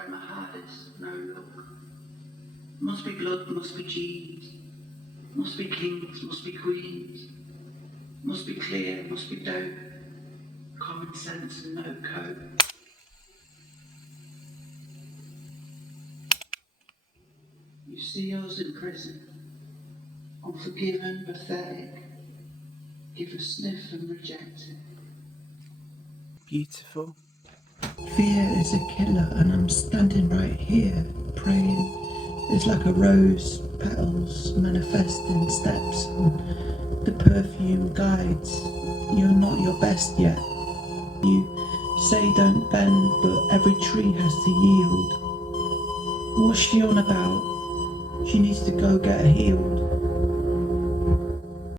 try my hardest, no luck. Must be blood, must be genes. Must be kings, must be queens. Must be clear, must be dope. Common sense and no cope. You see us in prison, unforgiven, pathetic. Give a sniff and reject it. Beautiful. Fear is a killer, and I'm standing right here, praying. It's like a rose, petals manifesting steps, and the perfume guides. You're not your best yet. You say don't bend, but every tree has to yield. What's she on about? She needs to go get healed.